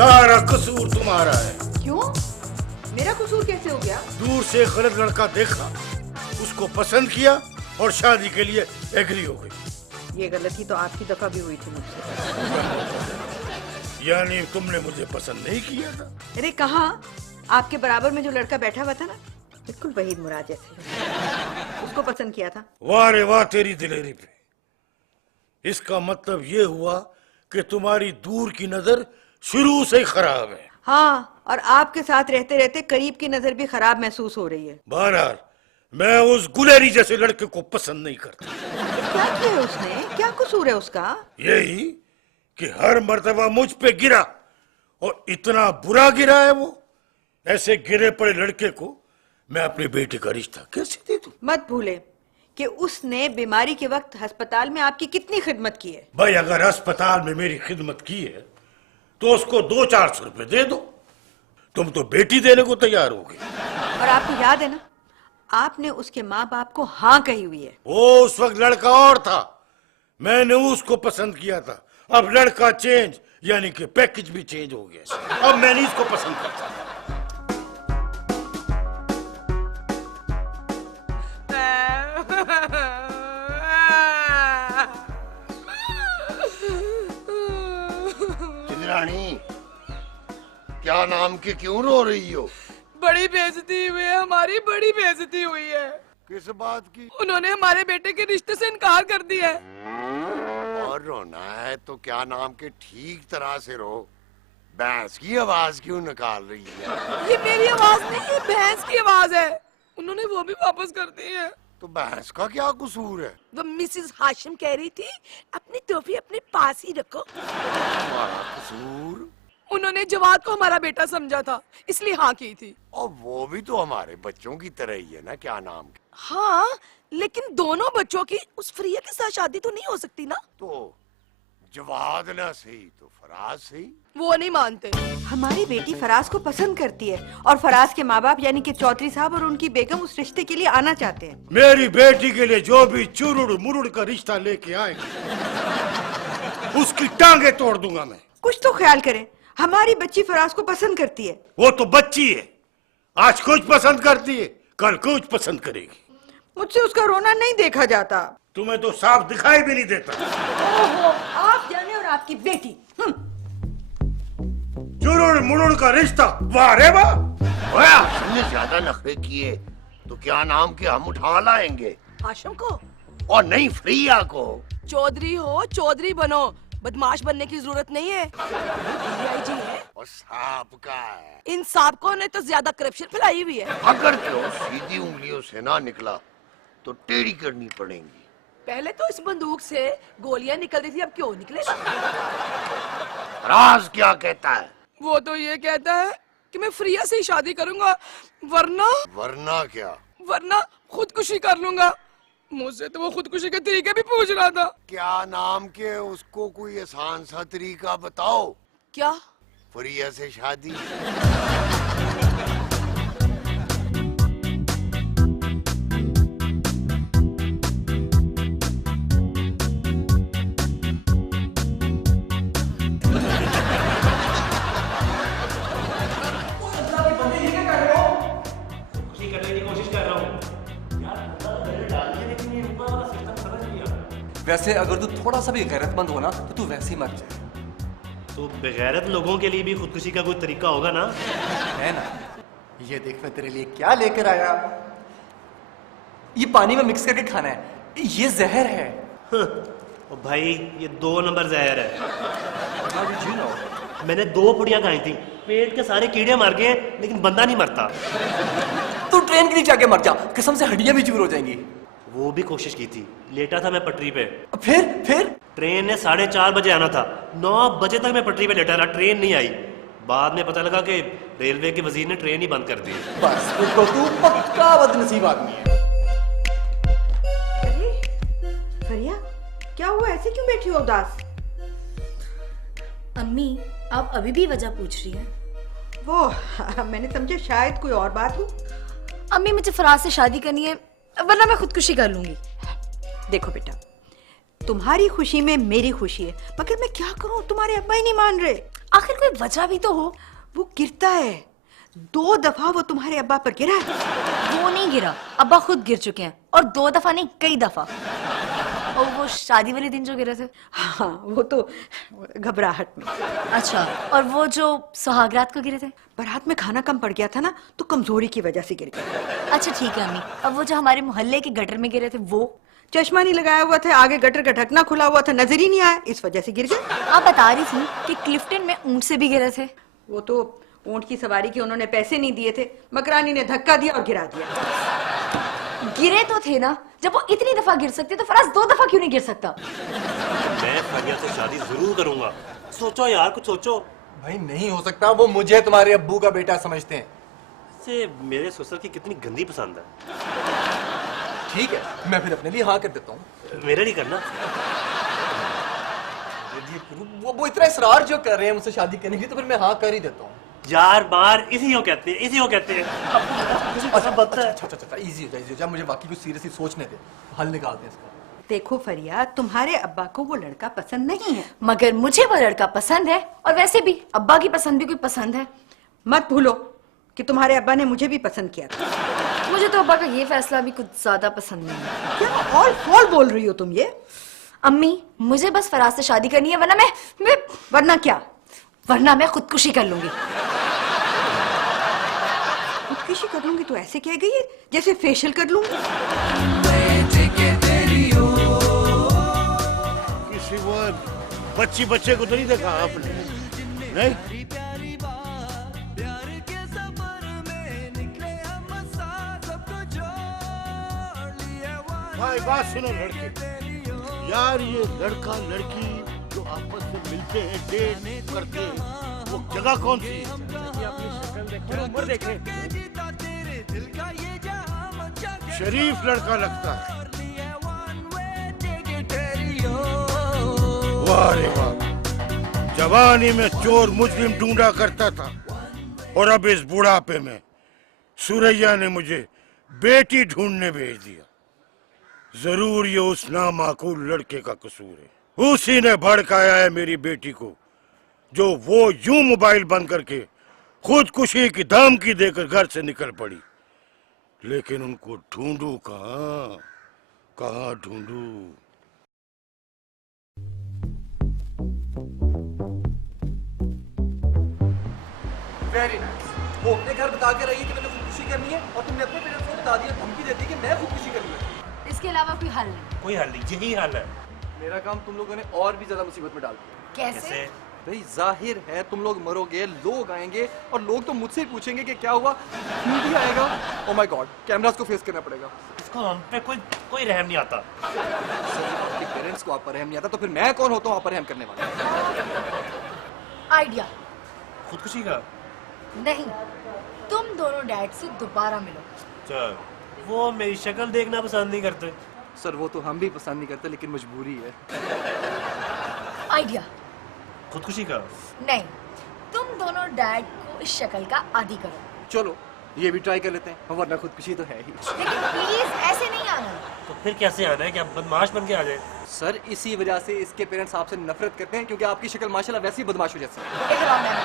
सारा कसूर तुम्हारा है। क्यों? मेरा कसूर कैसे हो गया? दूर से गलत लड़का देखा, उसको पसंद किया और शादी के लिए एग्री हो गई। ये गलती तो आपकी दफा भी हुई थी मुझसे। यानी तुमने मुझे पसंद नहीं किया था? अरे कहाँ, आपके बराबर में जो लड़का बैठा हुआ था ना, बिल्कुल वहीद मुराद जैसे, उसको पसंद किया था। वाह रे वाह तेरी दिलेरी पे। इसका मतलब ये हुआ कि तुम्हारी दूर की नजर शुरू से ही खराब है। हाँ, और आपके साथ रहते रहते करीब की नजर भी खराब महसूस हो रही है। बहरहाल मैं उस गुलेरी जैसे लड़के को पसंद नहीं करता। क्या किया है उसने? क्या कसूर है उसका? यही कि हर मर्तबा मुझ पे गिरा, और इतना बुरा गिरा है वो। ऐसे गिरे पड़े लड़के को मैं अपनी बेटी का रिश्ता कैसे दे दूं? मत भूले कि उसने बीमारी के वक्त अस्पताल में आपकी कितनी खिदमत की है। भाई अगर अस्पताल में मेरी खिदमत की है तो उसको 200-400 रुपए दे दो। तुम तो बेटी देने को तैयार हो गई। और आपको याद है ना, आपने उसके माँ बाप को हाँ कही हुई है। वो उस वक्त लड़का और था, मैंने उसको पसंद किया था। अब लड़का चेंज, यानी कि पैकेज भी चेंज हो गया। अब मैं नहीं इसको पसंद करता। रानी, क्या नाम के क्यों रो रही हो? बड़ी बेइज्जती हुई है हमारी, बड़ी बेइज्जती हुई है। किस बात की? उन्होंने हमारे बेटे के रिश्ते से इनकार कर दिया है। और रोना है तो क्या नाम के ठीक तरह से रो। भैंस की आवाज क्यों निकाल रही है? ये मेरी आवाज नहीं, ये भैंस की आवाज है। उन्होंने वो भी वापस कर दी है। तो भैंस का क्या कसूर है? वो मिसेस हाशिम कह रही थी अपनी टॉफी अपने पास ही रखो। तुम्हारा कसूर? उन्होंने जवाद को हमारा बेटा समझा था, इसलिए हाँ की थी। और वो भी तो हमारे बच्चों की तरह ही है ना, क्या नाम के? हाँ, लेकिन दोनों बच्चों की उस फ्रिया के साथ शादी तो नहीं हो सकती ना। तो जवाद ना सही तो फराज सही। वो नहीं मानते। हमारी बेटी फराज को पसंद करती है, और फराज के माँ बाप यानी कि चौधरी साहब और उनकी बेगम उस रिश्ते के लिए आना चाहते हैं। मेरी बेटी के लिए जो भी चुरुड़ मुरुड़ का रिश्ता लेके आएगा, उसकी टांगे तोड़ दूंगा मैं। कुछ तो ख्याल करें, हमारी बच्ची फराज को पसंद करती है। वो तो बच्ची है, आज कुछ पसंद करती है, कल कुछ पसंद करेगी। मुझसे उसका रोना नहीं देखा जाता। तुम्हें तो साफ दिखाई भी नहीं देता। ओहो, आप जाने और आपकी बेटी। चुरुड़ मुरुड़ का रिश्ता, वाह रे वाह। हमने ज्यादा नखरे किए तो क्या नाम के हम उठा लाएंगे। हाशिम को और नहीं फ्रिया को। चौधरी हो चौधरी बनो, बदमाश बनने की जरूरत नहीं है। जी है और सांप का है। इन सांपों ने तो ज्यादा करप्शन फैलाई हुई है। अगर क्यों सीधी उंगलियों से ना निकला तो टेढ़ी करनी पड़ेगी। पहले तो इस बंदूक से गोलियां निकल रही थी, अब क्यों निकले? राज क्या कहता है? वो तो ये कहता है कि मैं फ्रिया से ही शादी करूंगा, वरना क्या? वरना खुदकुशी कर लूंगा। मुझसे तो वो खुदकुशी के तरीके भी पूछ रहा था। क्या नाम के उसको कोई आसान सा तरीका बताओ। क्या? फ्रिया से शादी। वैसे अगर तू थोड़ा सा भी गैरतमंद हो ना तो तू वैसे ही मर जाए। तो बेगैरत लोगों के लिए भी खुदकुशी का कोई तरीका होगा ना? है ना? ये देख मैं तेरे लिए क्या लेकर आया। ये पानी में मिक्स करके खाना है, ये जहर है। ओ भाई ये 2 नंबर जहर है। मैंने 2 पुड़ियां खाई थी, पेट के सारे कीड़े मर गए लेकिन बंदा नहीं मरता। तू ट्रेन के नीचे आके मर जा, कसम से हड्डियां भी चूर हो जाएंगी। वो भी कोशिश की थी, लेटा था मैं पटरी पे। फिर ट्रेन ने 4:30 बजे आना था, 9 बजे तक मैं पटरी पे लेटा रहा, ट्रेन नहीं आई। बाद में पता लगा कि रेलवे के वजीर ने ट्रेन ही बंद कर दी। बस तो तू पक्का बदनसीब आदमी है। अरे फरिया, क्या हुआ? ऐसे क्यों बैठी हो उदास? अम्मी, आप अभी भी वजह पूछ रही हैं? वो मैंने समझा शायद कोई और बात हो। अम्मी, मुझे फराज से शादी करनी है, वरना मैं खुदकुशी कर लूंगी। देखो बेटा, तुम्हारी खुशी में मेरी खुशी है, मगर मैं क्या करूं, तुम्हारे अब्बा ही नहीं मान रहे। आखिर कोई वजह भी तो हो। वो गिरता है, 2 दफा वो तुम्हारे अब्बा पर गिरा है। वो नहीं गिरा, अब्बा खुद गिर चुके हैं, और 2 दफा नहीं, कई दफा। और वो शादी वाले दिन जो गिरे थे। हाँ, वो तो घबराहट में। अच्छा, और वो जो सुहागरात को गिरे थे। बारात में खाना कम पड़ गया था ना, तो कमजोरी की वजह से गिर गया। अच्छा ठीक है अम्मी, अब वो जो हमारे मोहल्ले के गटर में गिरे थे वो। चश्मा नहीं लगाया हुआ था, आगे गटर का ढकना खुला हुआ था, नजर ही नहीं आया, इस वजह से गिर गए। आप बता रही थी कि क्लिफ्टन में ऊंट से भी गिरे थे। वो तो ऊंट की सवारी के उन्होंने पैसे नहीं दिए थे, मकरानी ने धक्का दिया और गिरा दिया। गिरे तो थे ना, जब वो इतनी दफा गिर सकते तो फराज 2 दफा क्यों नहीं गिर सकता? मैं फरिया से शादी जरूर करूंगा। सोचो यार, कुछ सोचो। भाई नहीं हो सकता, वो मुझे तुम्हारे अब्बू का बेटा समझते हैं। से मेरे ससुर की कितनी गंदी पसंद है। ठीक है, मैं फिर अपने लिए हाँ कर देता हूँ। मेरे लिए करना। वो इतना इसरार जो कर रहे हैं मुझसे शादी करने की, तो फिर मैं हाँ कर ही देता हूँ। यार बार इसी को कहते हैं, इसी को कहते हैं। अच्छा, इजी हो जाए, मुझे बाकी कुछ सीरियसली सोचने दे, हल निकालते हैं इसका। देखो फरिया, तुम्हारे अब्बा को वो लड़का पसंद नहीं है। मगर मुझे वो लड़का पसंद है, और वैसे भी अब्बा की पसंद भी कोई पसंद है। मत भूलो कि तुम्हारे अब्बा ने मुझे भी पसंद किया था। मुझे तो अब्बा का ये फैसला भी कुछ ज्यादा पसंद नहीं है। क्या ऑल फॉल बोल रही हो तुम ये? अम्मी, मुझे बस फराज से शादी करनी है, वरना क्या? वरना मैं खुदकुशी कर लूंगी। खुदकुशी कर लूंगी तो ऐसे कह गई है जैसे फेशियल कर लूंगी। किसी वो बच्चे को तो नहीं देखा आपने? नहीं? भाई बात सुनो लड़के, यार ये लड़का लड़की जो आपस में मिलते हैं, डेट करते हैं, वो जगह कौन सी है? उम्र देखे, शरीफ लड़का लगता है। वाह रे वाह, जवानी में चोर मुजरिम ढूंढा करता था, और अब इस बुढ़ापे में सुरैया ने मुझे बेटी ढूंढने भेज दिया। जरूर ये उस नामाकूल लड़के का कसूर है। उसी ने भड़काया है मेरी बेटी को, जो वो यूं मोबाइल बंद करके खुदकुशी की धमकी देकर घर से निकल पड़ी। लेकिन उनको ढूंढूं कहाँ ढूंढूं? Very nice. वो अपने घर बता के रही कि मैंने खुदकुशी करनी है, और तुमने अपने पेरेंट्स को बता दिया, धमकी देती कि मैं खुदकुशी करनी है। इसके अलावा कोई हल नहीं। कोई हल नहीं, यही हल है। मेरा काम तुम लोगों ने और भी ज्यादा मुसीबत में डाल दिया। कैसे? भाई जाहिर है तुम लोग मरोगे, लोग आएंगे, और लोग तो मुझसे ही पूछेंगे कि क्या हुआ, मीडिया आएगा। ओह माय गॉड, कैमरास को फेस करना पड़ेगा। इसको हम पे कोई रहम नहीं आता। पेरेंट्स को आप पर रहम नहीं आता, तो फिर मैं कौन होता हूँ आप पर रहम करने वाला? आइडिया। खुदकुशी का? नहीं, तुम दोनों डैड से दोबारा मिलो। चल, वो मेरी शक्ल देखना पसंद नहीं करते। सर वो तो हम भी पसंद नहीं करते, लेकिन मजबूरी है। आइडिया। खुदकुशी का? नहीं, तुम दोनों डैड को इस शक्ल का आदी करो। चलो ये भी ट्राई कर लेते हैं, वरना खुदकुशी तो है ही। लेकिन प्लीज ऐसे नहीं आना। तो फिर कैसे आना है? क्या बदमाश बन के आ जाए? सर इसी वजह से इसके पेरेंट्स आपसे नफरत करते हैं, क्योंकि आपकी शक्ल माशाल्लाह वैसी बदमाशों जैसी है। इधर आओ मैम।